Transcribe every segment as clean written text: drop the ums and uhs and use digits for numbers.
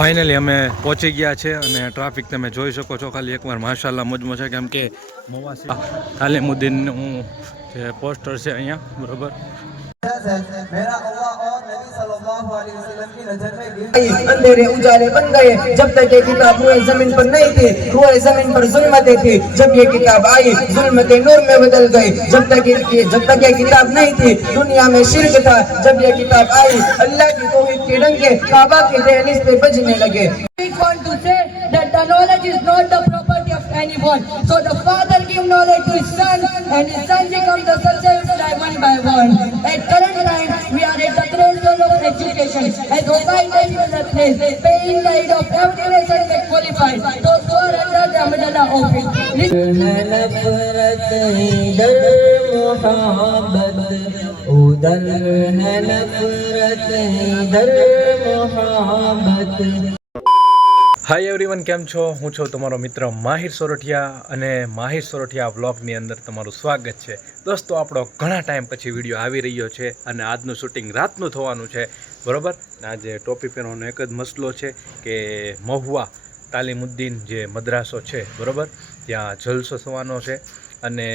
Finally અમે પહોંચી ગયા છે અને ટ્રાફિક તમે જોઈ શકો છો ખાલી એકવાર માશાલ્લાહ મોજમાં છે કેમ કે મવાસી તાલીમુદ્દીનનું જે પોસ્ટર છે અહીંયા બરોબર अंधेरे उजाले बन गए जब तक ये किताब रूए जमीन पर नहीं थी रूए जमीन पर जुल्मतें थी जब ये किताब आई जुल्मतें नूर में बदल गई जब तक ये किताब नहीं थी दुनिया में शिर्क था जब ये किताब आई अल्लाह की तौहीद के डंके काबा के दहलीज पे बजने लगे। We want to say that the knowledge is not the property of anyone. So the father give knowledge to his son, and his son becomes the success one by one. At current time, we are at the threshold of education. As society is a place, paying the aid of every nation get qualified. Those who are under the umbrella of it. Hi everyone, કેમ છો? હું છું તમારો મિત્ર માહિર સોરઠિયા અને માહિર સોરઠિયા વ્લોગની અંદર તમારું સ્વાગત છે. દોસ્તો, આપણો ઘણા ટાઈમ પછી વિડીયો આવી રહ્યો છે અને આજનું શૂટિંગ રાતનું થવાનું છે બરાબર. આજે ટોપી પહેરવાનો એક જ મસલો છે કે મહુવા તાલીમુદ્દીન જે મદ્રાસો છે બરાબર, ત્યાં જલસો થવાનો છે અને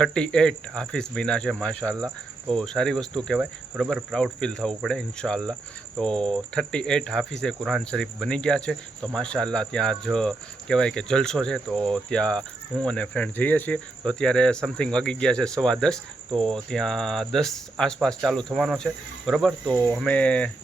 38 હાફિઝ બીના છે માશાઅલ્લાહ. તો સારી વસ્તુ કહેવાય બરાબર, પ્રાઉડ ફીલ થવું પડે ઇન્શાઅલ્લાહ. તો 38 હાફિઝે કુરાન શરીફ બની ગયા છે તો માશાઅલ્લાહ ત્યાં જ કહેવાય કે જલસો છે. તો ત્યાં હું અને ફ્રેન્ડ જઈએ છીએ તો અત્યારે સમથિંગ વાગી ગયા છે 10:15. તો ત્યાં 10 આસપાસ ચાલુ થવાનો છે બરાબર. તો અમે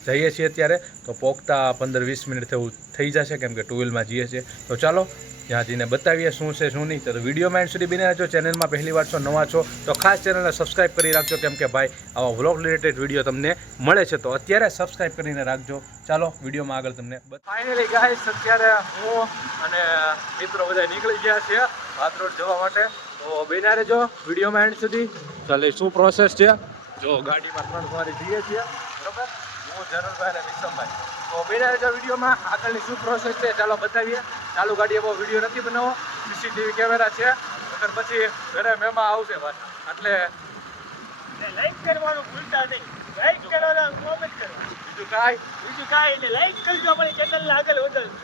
જઈએ છીએ અત્યારે તો પોગતા 15-20 મિનિટ થઈ જશે કેમ કે ટુ વ્હીલમાં જઈએ છીએ. તો ચાલો ત્યાં જઈને બતાવીએ શું છે શું નહીં. તો વિડીયોમાં એન્ડ સુધી બને રહેજો. ચેનલમાં પહેલી વાર છો, નવા છો તો ખાસ ચેનલને સબસ્ક્રાઈબ કરી રાખજો કેમ કે ભાઈ આવા વ્લોગ રિલેટેડ વિડીયો તમને મળે છે તો અત્યારે સબસ્ક્રાઈબ કરીને રાખજો. ચાલો વિડીયોમાં આગળ તમને ફાઇનલી ગાઈસ અત્યારે હું અને મિત્રો બધા નીકળી ગયા છે ભાદરોડ જવા માટે. તો બન્યા રહેજો વિડીયોમાં એન્ડ સુધી. ચાલે શું પ્રોસેસ છે જો ગાડીમાં 3 સવારી જઈએ છીએ બરાબર, હું જનરલભાઈ અને વિશમભાઈ. તો બન્યા રહેજો વિડીયોમાં આગળની શું પ્રોસેસ છે ચાલો બતાવીએ. ચાલુ ગાડીએ બહુ વિડીયો નથી બનાવો, સીસીટીવી કેમેરા છે અગર પછી ઘરે મહેમાન આવશે પાછા એટલે લાઈક કરવાનું ભૂલતા નહીં. લાઈક કરવાનું, કોમેન્ટ કરવાનું, બીજું કાંઈ એટલે લાઈક કરજો, અમારી ચેનલને આગળ વધારજો.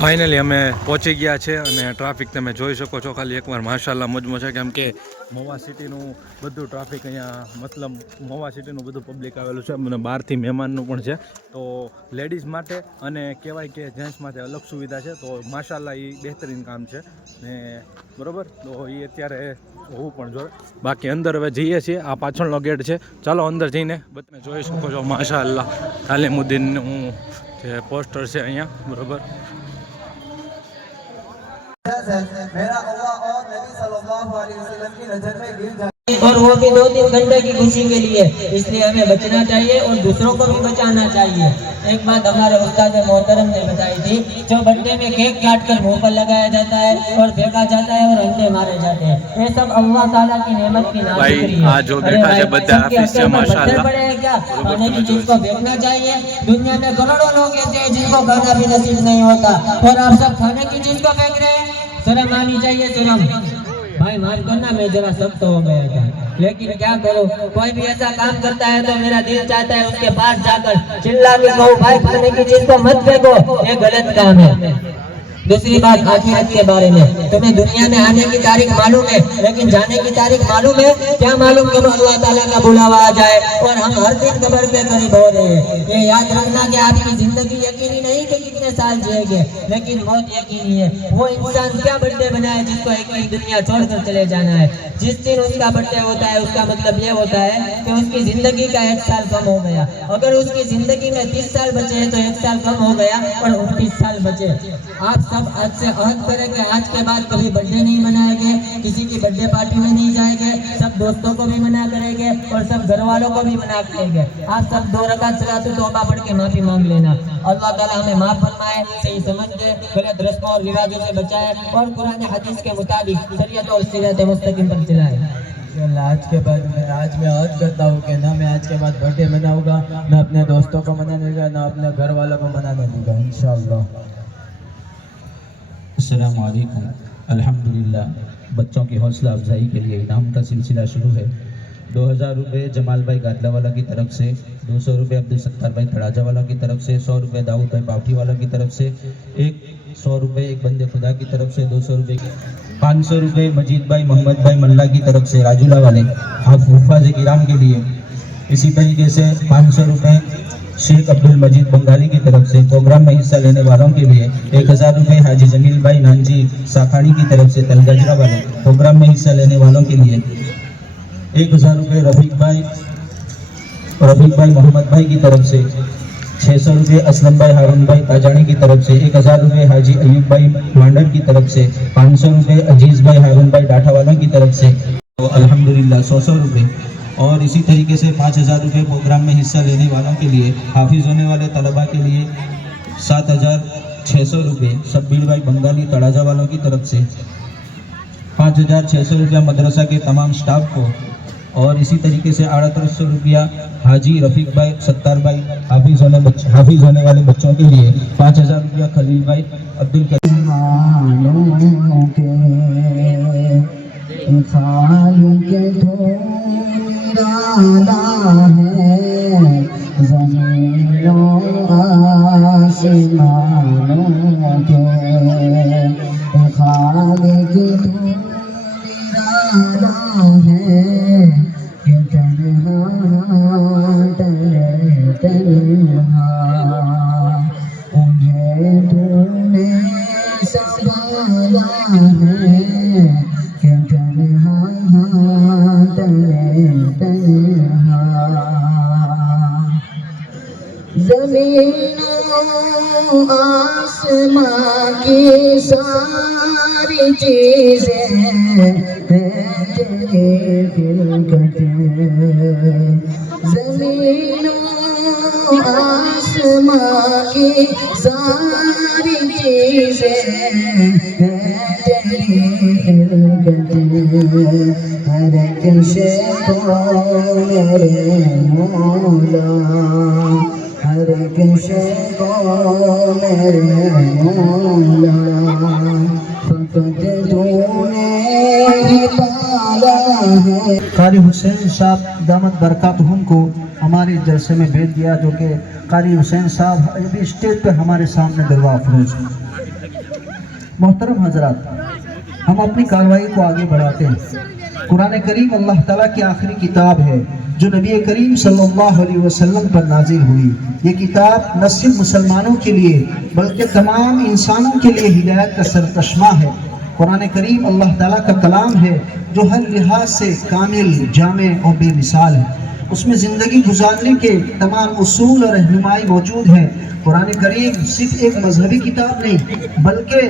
ફાઇનલી અમે પહોંચી ગયા છે અને ટ્રાફિક તમે જોઈ શકો છો ખાલી એકવાર માશાલ્લાહ મોજમાં છે કેમ કે મહુવા સિટીનું બધું ટ્રાફિક અહીંયા મતલબ મહુવા સિટીનું બધું પબ્લિક આવેલું છે અને બહારથી મહેમાનનું પણ છે. તો લેડીઝ માટે અને કહેવાય કે જેન્ટ્સ માટે અલગ સુવિધા છે. તો માશાલ્લાહ એ બહેતરીન કામ છે ને બરાબર. તો એ અત્યારે હોવું પણ જોઈએ. બાકી અંદર હવે જઈએ છીએ, આ પાછળનો ગેટ છે. ચાલો અંદર જઈને તમે જોઈ શકો છો માશાલ્લાહ તાલીમુદ્દીનનું જે પોસ્ટર છે અહીંયા બરાબર. और वो भी 2-3 घंटे की खुशी के लिए, इसलिए हमें बचना चाहिए और दूसरों को भी बचाना चाहिए. एक बात हमारे उस्ताद मोहतरम ने बताई थी, जो बर्थडे में केक काट कर मुंह पर लगाया जाता है और फेंका जाता है और अंडे मारे जाते हैं, ये सब अल्लाह ताला की नेमत की नाशुक्री है. जो बैठा है बच्चा हाफिज से माशाअल्लाह बड़े हैं क्या खाने की चीज को फेंकना चाहिए? दुनिया में करोड़ों लोग ऐसे हैं जिनको खाना भी नसीब नहीं होता और आप सब खाने की चीज को फेंक रहे हैं. शर्म आनी चाहिए, शर्म. भाई माफ करना, मैं जरा सख्त हो गया था, लेकिन क्या करूं, कोई भी ऐसा काम करता है तो मेरा दिल चाहता है उसके पास जाकर चिल्ला के कहूं भाई खाने की चीज को मत फेंको, ये गलत काम है. दूसरी बात आखिरत के बारे में, तुम्हें दुनिया में आने की तारीख मालूम है लेकिन जाने की तारीख मालूम है क्या? मालूम करो अल्लाह ताला का बुलावा आ जाए और हम हर दिन कब्र पे करीब हो रहे हैं. ये याद रखना कि आपकी जिंदगी यकीनी नहीं कि कितने साल जिएंगे, लेकिन मौत यकीनी है. वो इंसान क्या बर्थडे बनाए जिसको एक ही दुनिया छोड़कर चले जाना है. जिस दिन उसका बर्थडे होता है उसका मतलब ये होता है कि उसकी जिंदगी का 1 साल कम हो गया. अगर उसकी जिंदगी में 30 साल बचे हैं तो 1 साल कम हो गया और 29 साल बचे. आप सब आज से अहद करें कि आज के बाद कभी बर्थडे नहीं मनाएंगे, किसी की बर्थडे पार्टी में नहीं जाएंगे, सब दोस्तों को भी मना करेंगे और सब घर वालों को भी मना करेंगे. आप सब 2 रकात सलात तौबा पढ़ के माफी मांग लेना. अल्लाह ताला हमें माफ फरमाए, सही समझ के गलत रस्मों और रिवाजों से बचाए और कुरान हदीस के मुताबिक शरीयत और सिरात मुस्तकीम पर चलाए. आज के बाद मैं आज करता हूँ कि ना मैं आज के बाद बर्थडे मनाऊंगा, ना अपने दोस्तों को मनाने दूंगा, ना अपने घर वालों को मनाने दूंगा इंशाअल्लाह. अस्सलामु अलैकुम, अल्हम्दुलिल्लाह. बच्चों की हौसला अफजाई के लिए इनाम का सिलसिला शुरू है। 2000 रुपये जमाल भाई गादलावाला की तरफ से, 200 रुपये अब्दुल सत्तार भाई तड़ाजावाला की तरफ से, 100 रुपये दाऊद भाई पावठीवाला की तरफ से, 100 रुपये एक बंदे खुदा की तरफ से, 200 रुपये 500 रुपये मजीद भाई मोहम्मद भाई मल्ला की तरफ से राजूला वाले हुफ़ाज़ किराम के लिए। इसी तरीके से 500 रुपये शेख अब्दुल मजीद बंगाली की तरफ से प्रोग्राम में हिस्सा लेने वालों के लिए। 1000 रुपये हाजी जमील भाई नानजी साखाड़ी की तरफ से तलगजरा वाले प्रोग्राम में हिस्सा लेने वालों के लिए। 1000 रुपये रफीक भाई मोहम्मद भाई की तरफ से। 600 रुपये असलम भाई हारून भाई ताजानी की तरफ से। 1000 रुपये हाजी अयूब भाई मांडर की तरफ से। 500 रुपये अजीज़ भाई हारून भाई डाठा वालों की तरफ से। तो अल्हम्दुलिल्लाह 100 रुपये। और इसी तरीके से 5000 रुपये प्रोग्राम में हिस्सा लेने वालों के लिए, हाफिज़ होने वाले तलबा के लिए 7600 रुपये शब्बीर भाई बंगाली तड़ाजा वालों की तरफ से। 5600 रुपया मदरसा के तमाम स्टाफ को। और इसी तरीके से 3800 रुपया हाजी रफ़ीक भाई सत्तार भाई हाफिज़ होने वाले बच्चों के लिए। 5000 रुपया खलील भाई अब्दुल करीम आसमां की सारी चीजें तेरे खिलकत, ज़मीनों आसमां की सारी चीजें तेरी खिलकत, हर एक शय को मेरे मौला, हर एक शय को मेरे मौला, फकत तूने ही पाला है। कारी हुसैन साहब दामत बरकातहुम को हमारे जलसे में भेज दिया, जो कि कारी हुसैन साहब अभी स्टेज पे हमारे सामने दरवा अफरोज। मोहतरम हजरात, हम अपनी कार्रवाई को आगे बढ़ाते हैं। कुरान करीम अल्लाह ताला की आखिरी किताब है जो नबी करीम सल्लल्लाहु अलैहि वसल्लम पर नाजिल हुई। ये किताब न सिर्फ मुसलमानों के लिए बल्कि तमाम इंसानों के लिए हिदायत का सरचश्मा है। कुरान करीम अल्लाह ताला का कलाम है जो हर लिहाज से कामिल, जामे और बेमिसाल है। उसमें ज़िंदगी गुजारने के तमाम उसूल और रहनुमाई मौजूद है। कुरान करीम सिर्फ एक मजहबी किताब नहीं बल्कि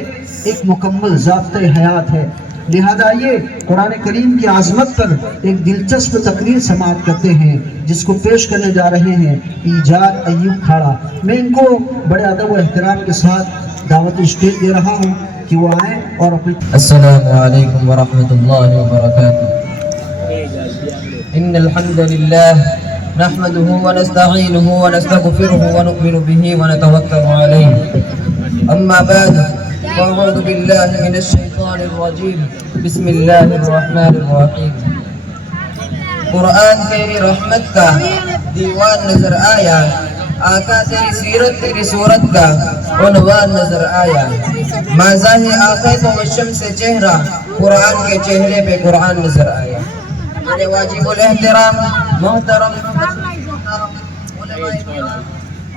एक मुकम्मल ज़ाब्ते हयात है। लिहाजा ये कुरान करीम की आज़मत पर एक दिलचस्प तकरीर समाअत करते हैं जिसको पेश करने जा रहे हैं ईजाद अय्यूब खाड़ा। मैं इनको बड़े अदब व एहतराम के साथ दावत स्टेज दे रहा हूँ कि वो आए और अपनी। अस्सलामु अलैकुम व रहमतुल्लाहि व बरकातुहू। इन्नल हम्दुलिल्लाह नहमदुहु व नस्तईनुहु व नस्तगफिरुहु व नु'मिनु बिही व नतवक्कलु अलैहि। अम्मा बाद फ़अऊज़ु बिल्लाहि मिनश शैतानिर रजीम। बिस्मिल्लाहिर रहमानिर रहीम। कुरान तेरी रहमत का दीवान नजर आया, आका तेरी सीरत तेरी सूरत का उन्वान नजर आया। माज़ाह आखिर व शम्स से चेहरा, कुरान के चेहरे पे कुरान नजर आया। मेरे वाजिबुल एहतराम मोहतरम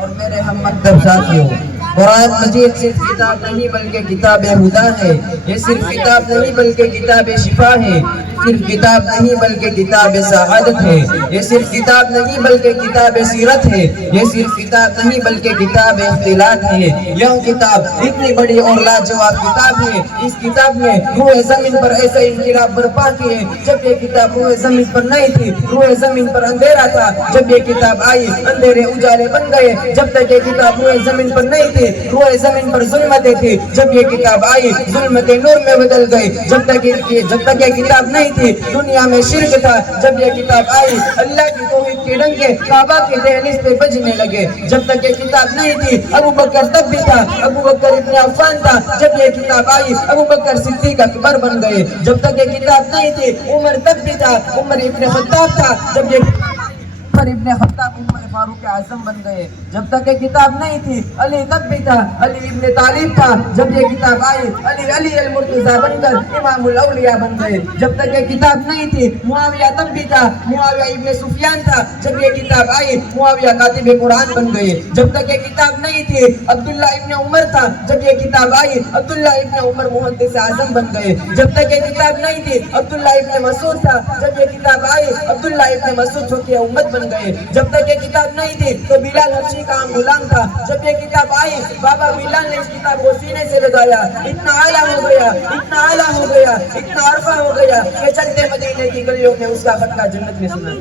और मेरे हम मकतब साथियों, कुरान मजीद सिर्फ किताब नहीं बल्कि किताब हुदा है। ये सिर्फ किताब नहीं बल्कि किताब शिफा है। सिर्फ किताब नहीं बल्कि किताब सआदत है। ये सिर्फ किताब नहीं बल्कि किताब सीरत है। ये सिर्फ किताब नहीं बल्कि किताब इख्तिलात है। यह किताब इतनी बड़ी और लाजवाब किताब है। इस किताब ने रूह जमीन पर ऐसा इनकलाब बर्पा किए जब ये किताब रूह जमीन पर नहीं थी। रूह जमीन पर अंधेरा था, जब ये किताब आई अंधेरे उजाले बन गए। जब तक ये किताब रूह जमीन पर नहीं थी थे, रोए जमीन पर जुल्मतें थी, जब ये किताब आई जुल्मतें नूर में बदल गई। जब तक ये किताब नहीं थी दुनिया में शिर्क था, जब ये किताब आई अल्लाह की तौहीद के डंके काबा के दहलीज पे बजने लगे। जब तक ये किताब नहीं थी अबू बकर तब भी था, अबू बकर इब्ने अफ़ान था, जब ये किताब आई अबू बकर सिद्दीक अकबर बन गए। जब तक ये किताब नहीं थी उमर तब भी था, उमर इब्ने खत्ताब था, जब ये उमर इब्ने खत्ताब उमर फारूक आज़म बन गए। जब तक ये किताब नहीं थी अली तब भी था, अली इब्ने तालिब था, जब ये किताब आई अली अल मुर्तज़ा बनकर इमामुल औलिया बन गए। जब तक ये किताब नहीं थी मुआविया तब भी था, मुआविया इब्ने सुफियान था, जब ये किताब आई मुआविया कातिब कुरान बन गए। जब तक ये किताब नहीं थी अब्दुल्ला इब्ने उमर था, जब ये किताब आई अब्दुल्ला इब्ने उमर मुहद्दिस आज़म बन गए। जब तक ये किताब नहीं थी अब्दुल्ला इब्ने मसूद था, जब ये किताब आई अब्दुल्ला इब्ने मसूद फ़कीह उम्मत बन गए। जब तक ये किताब नहीं थी तो बिलाल हबशी का गुलाम था, जब ये किताब आई बाबा बिलाल ने इस किताब को सीने से लगाया, इतना आला हो गया, इतना आला हो गया, इतना अरफा हो गया कि चलते मदीने की गलियों में उसका खतरा जन्नत में सुना।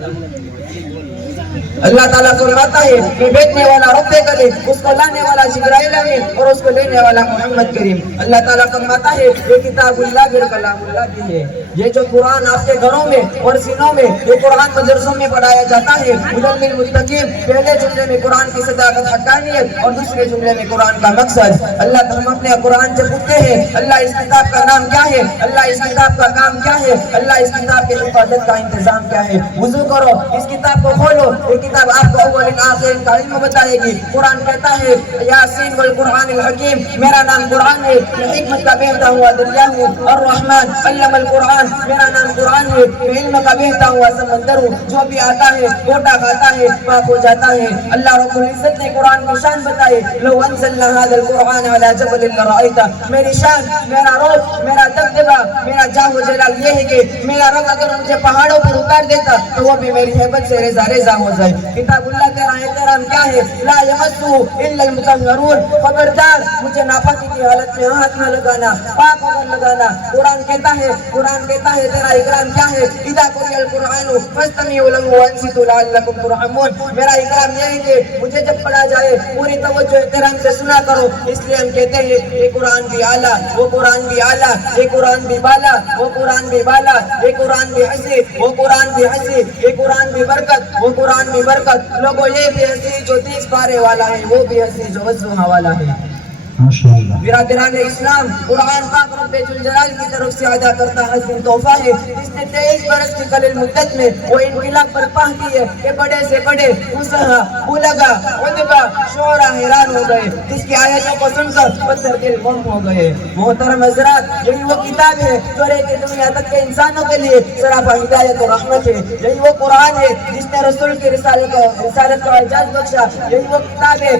अल्लाह ताला फरमाता है कि भेजने वाला रब्बे करे, उसको लाने वाला जिब्राइल अमीन और उसको लेने वाला मोहम्मद करीम। अल्लाह ताला फरमाता है ये किताबुल्लाह फिर कलामुल्लाह भी है। ये जो कुरान आपके घरों में और सीनों में, ये कुरान मदरसों में पढ़ाया जाता है, हुदल लिल मुत्तकीन, पहले जुमले में कुरान की सदाकत हक्कानियत और दूसरे जुमले में कुरान का मकसद। अल्लाह हम अपने कुरान से पूछते हैं अल्लाह इस किताब का नाम क्या है, अल्लाह इस किताब का काम क्या है, अल्लाह इस किताब की हिफाजत का इंतजाम क्या है। वुजू करो, इस किताब को खोलो, ये किताब आपको अव्वल आखिर का इल्म बताएगी। कुरान कहता है यासीन वल कुरानिल हकीम, मेरा नाम कुरान है, मैं हिकमत का बहता हुआ दरिया हूँ। और रहमान अल्लमल कुरान, मेरा नाम कुरान है, मैं इल्म का बहता हुआ समंदर हूँ। जो भी आता है गोटा खाता है पाक हो जाता है। अल्लाह रब्बुल इज्जत ने कुरान की शान बताई, लो अंज़लना हाज़ल कुरान अला जबलिन लरअयता, मेरी शान, मेरा रूप, मेरा दबदबा, मेरा जाह जलाल ये है कि मेरा रब अगर मुझे पहाड़ों पर उतार देता तो वो भी मेरी हैबत से रेज़ा रेज़ा हो जाए। किताबुल्लाह का एहतराम क्या है, ला यमस्सुहु इल्लल मुतहहरून, खबरदार मुझे नापाकी की हालत में हाथ न लगाना, पाक होकर लगाना। कुरान कहता है तेरा इकराम क्या है, इदा कुरियल कुरानु फस्तमिउ लहु वअनसितु लअल्लकुम तुरहमून, मेरा इकराम ये है कि मुझे जब पढ़ा जाए पूरी तवज्जो एहतराम से सुना करो। इसलिए हम कहते हैं ये कुरान भी आला, वो कुरान भी आला, ये कुरान भी बाला, वो कुरान भी बाला, ये कुरान भी हंसी, वो कुरान भी हंसी, ये कुरान भी बरकत, वो कुरान भी बरकत। लोगों ये भी हंसी जो 30 पारे वाला है, वो भी हंसी जो वज़्ज़ुहा वाला है। माशाअल्लाह। बिरादरान इस्लाम, कुरान पाक रब्बे जुल जलाल की तरफ से अदा करता हसीन तोहफा है। इसने 23 बरस की कलील मुद्दत में वो इनकलाब बर्पा की है कि बड़े से बड़े मुसहा, बुलगा, उदबा, शोरा हैरान हो गए, जिसकी आयतों को सुनकर पत्थर दिल गुम हो गए। मोहतरम हज़रात, यही वो किताब है जो रहती दुनिया तक के इंसानों के लिए सराफा हिदायत और रहमत है। यही वो कुरान है जिसने रसूल की रिसालत का एजाज़ बख्शा। यही वो किताब है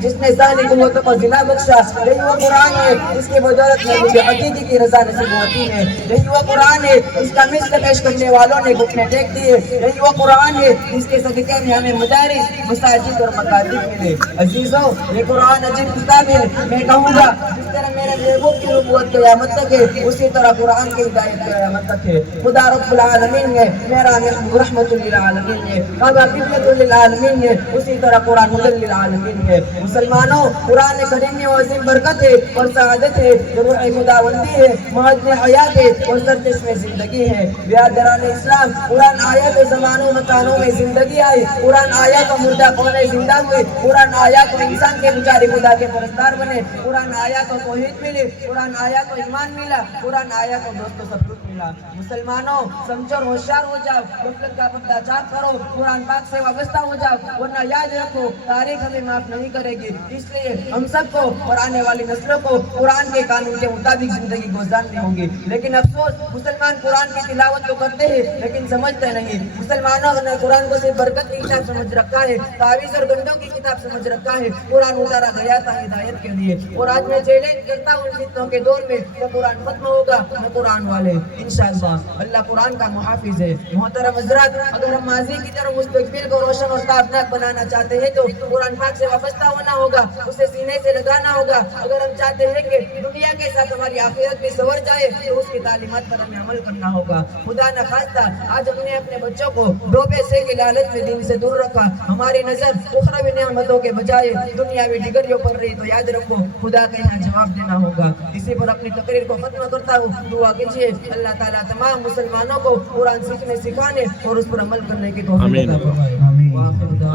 जिसने ज़ानी कुव्वतों को ज़िला बख्शा। यही वो कुरान है जिसकी बदौलत में मुझे हकीकी की रज़ा नसीब होती है। यही वो कुरान है जिसका मिस्ल पेश करने वालों ने घुटने टेक दिए। यही वो कुरान है जिसके सदक़े में हमें मदारिस, मसाजिद और मकातिब मिले। अजीजों, ये कुरान अजीब किताब है। मैं कहूँगा जिस तरह मेरे महबूब की नबूवत क़यामत तक है, उसी तरह कुरान की हिदायत क़यामत तक है। खुदा रब्बुल आलमीन है, मेरा महबूब रहमतुल लिल आलमीन है, काबा क़िबलतुल लिल आलमीन है, उसी तरह कुरान हुदल लिल आलमीन है। मुसलमानों, कुरान करीम में अज़ीम बरकत है और सआदत है, जो रूह खुदावंदी है, महज़ हयात है और सरकश में जिंदगी है। बिरादरान इस्लाम, कुरान आया तो ज़मानों मकानों में जिंदगी आई, कुरान आया तो मुर्दा कौने जिंदा हुए, कुरान आया तो इंसान के बेचारे खुदा के परस्तार बने, कुरान आया तो तौहीद मिली, कुरान आया तो ईमान मिला, कुरान आया तो दोस्तों सब कुछ मिला। मुसलमानों, समझो और होशियार हो जाओ, गफलत का पर्दाचार करो, कुरान पाक से वाबस्ता हो जाओ, वरना याद रखो तारीख हमें माफ नहीं करेगी। इसलिए हम सबको और आने वाली नस्लों को कुरान के कानून के मुताबिक जिंदगी गुजारनी होगी। लेकिन अफसोस, मुसलमान कुरान की तिलावत तो करते हैं लेकिन समझते नहीं। मुसलमानों ने कुरान को सिर्फ बरकत की किताब समझ रखा है, तावीज़ और गंडों की किताब समझ रखा है। कुरान उतारा गया था हिदायत के लिए। और आज मैं चैलेंज करता हूँ इन फितनों के दौर में, न कुरान खत्म होगा न कुरान वाले। इंशाअल्लाह। अल्लाह कुरान का मुहाफिज है। मोहतरम हज़रात, अगर हम माजी की तरफ मुस्तकबिल को रोशन और ताबनाक बनाना चाहते हैं तो कुरान पाक से वाबस्ता होना होगा, उसे सीने से लगाना होगा। अगर हम चाहते हैं कि दुनिया के साथ हमारी आखिरत भी संवर जाए तो उसकी तालीमात पर हमें अमल करना होगा। खुदा न खास्ता आज हमने अपने बच्चों को डोबे से की लालच में दीन से दूर रखा, हमारी नजर उखरवी नेमतों के बजाय दुनियावी डिगरियों पर रही, तो याद रखो खुदा का यहाँ जवाब देना होगा। इसी पर अपनी तकरीर को खत्म करता हूँ। दुआ कीजिए अल्लाह ताला तमाम मुसलमानों को कुरान सीखने, सिखाने और उस पर अमल करने की तौफीक अता फरमाए।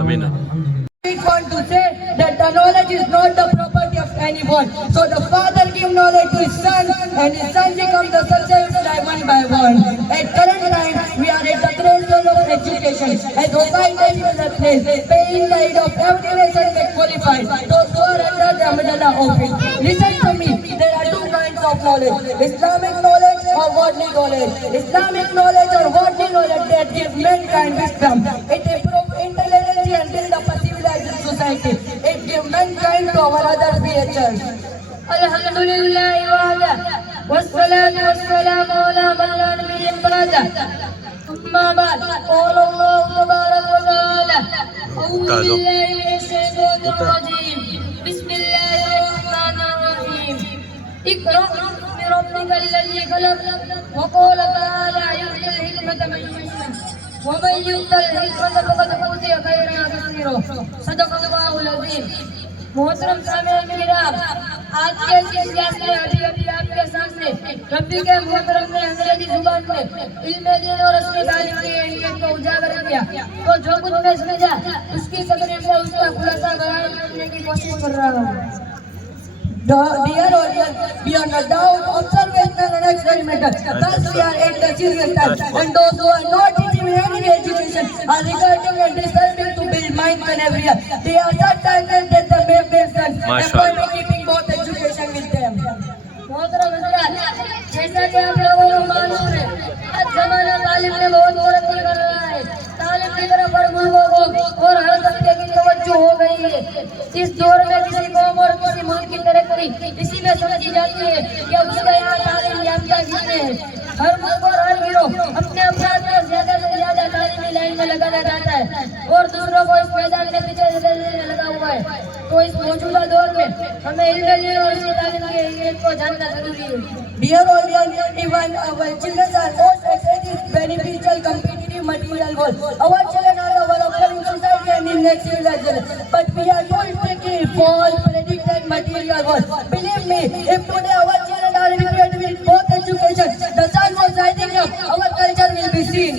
आमीन। I want to say that the knowledge is not the property of anyone. So the Father gave knowledge to His Son, and His Son becomes the success like one by one. At current time, we are at the threshold of education. As society is a place, paying the aid of every nation that qualifies. Those who are under the umbrella of it. Listen to me. There are two kinds of knowledge: Islamic knowledge or worldly knowledge. Islamic knowledge or worldly knowledge that gives mankind wisdom. It improves intelligence and builds up a civilized society. It gives mankind to our other creatures. Alhamdulillah wahda wassalatu wassalamu ala man la nabiyya ba'da. Amma ba'd. Qala Allah tabaraka wa ta'ala. A'udhu billahi minash shaitanir rajim. Bismillahir rahmanir rahim. اقرأ باسم ربك الذي خلق وقال تعالى يؤتي الحكمة من يشاء ومن يؤت الحكمة فقد أوتي خيرا كثيرا صدق الله العظيم. محترم سامعین کرام، آج کے اس اجلاس میں ابھی آپ کے سامنے ربی کے محترم نے انگریزی زبان میں علم دین اور اس کی تعلیم کی اہمیت کو اجاگر کیا، تو جو کچھ میں سمجھا اس کی تقریر سے اس کا خلاصہ بیان کرنے کی کوشش کر رہا ہوں. Dear audience, beyond a doubt, observation and experimental. Thus we are at the serious time, and those who are not teaching any education are regarding and deserving to build minds and every year. They are such talented that the Mayfair employ keeping both education with them. محترم حضرات، جیسا کہ آپ لوگوں کو معلوم ہے، آج زمانہ تعلیم میں بہت ترقی کر رہا ہے. تعلیم کی طرف ہر ملکوں کو اور ہر طبقے کی توجہ ہو گئی ہے. اس دور میں کسی قوم اور کسی ملک کی ترقی اسی میں سمجھی جاتی ہے کہ اس کا یہاں تعلیم یافتہ کتنے ہیں. ہر ملک اور ہر گروہ اپنے افراد کو زیادہ سے زیادہ تعلیمی لائن میں لگانا چاہتا ہے اور دوسروں کو اس میدان میں پیچھے دھکیلنے میں لگا ہوا ہے. تو اس موجودہ دور میں ہمیں علم اور اس کی تعلیم کی اہمیت کو جاننا ضروری ہے. Dear audience, even our children are most at this beneficial competitive material world. Our children are our upcoming society and in next civilization. But we are too strictly false predicted material world. Believe me, if today our children are equipped with both education, the sun was rising up, our culture will be seen.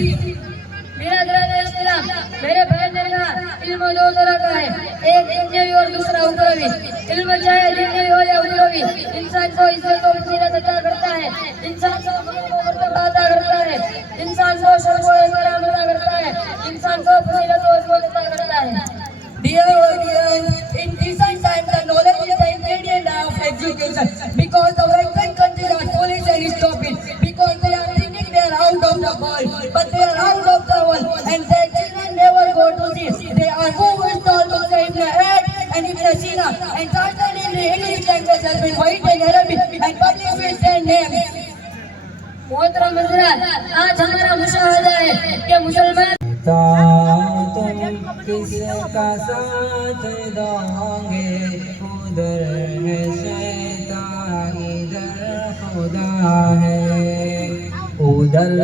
برادران اسلام، میرے بھائی نے کہا علم دو طرح کا ہے، ایک دنیاوی اور دوسرا اخروی. علم چاہے دنیاوی ہو یا اخروی، انسان کو عزت و فضیلت عطا کرتا ہے، انسان کو حقوق و مرتبہ عطا کرتا ہے، انسان کو شرف و احترام عطا کرتا ہے، انسان کو فضیلت و عزت عطا کرتا ہے. Dear audience, in recent times the knowledge is the ingredient of education, because the Western countries are foolish and stupid, because they are thinking they are out of the world, but they are out of the world, and their children never go to see. They are who installed to say Ibn Ad and Ibn Sina, and translated in the English language has been white and Arabic and published with their names. محترم حضرات، آج ہمارا مشاہدہ ہے کہ مسلمان تم کس کا ساتھ دو گے، ادھر ہے شیطان ادھر خدا ہے، ادھر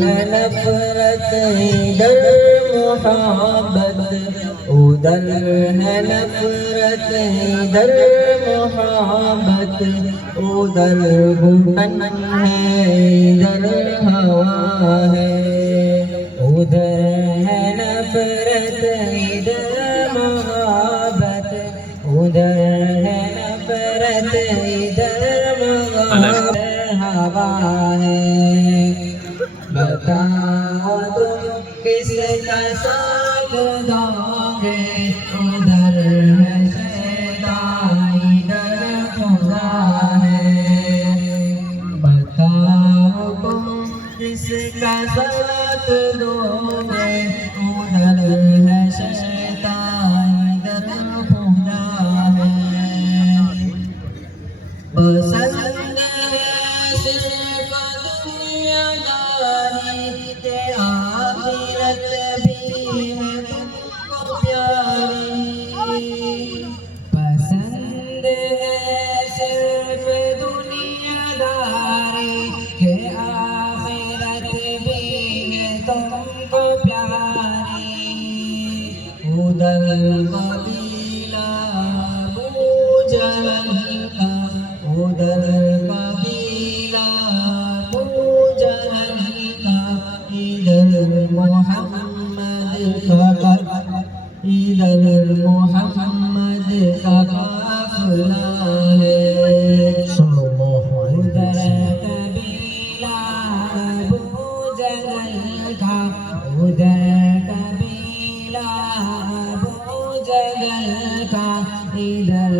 ہے نفرت ادھر محبت، ادھر ہے نفرت ادھر محبت، ادھر گھٹن ہے ادھر ہوا ہے، ادھر ہے نفرت ادھر محبت، ادھر ہے نفرت ادھر محبت، ہوا ہے. بتاؤ تم کس کا ساتھ دو گے، ادھر ہے شیطان ادھر خدا ہے. بتاؤ تم کس کا ساتھ دو گے، ادھر ہے شیطان ادھر خدا ہے. پسند ہے صرف دنیا आखिरत भी है तुमको प्यारी पसंद है सिर्फ दुनियादारी के आखिरत भी है तुमको प्यारी उधर कबीला बूझल का उधर कबीला बूझल का इधर मोहम्मद का इधर मोहम्मद का काफिला है उधर कबीला बूझल का उधर कबीला बूझल का इधर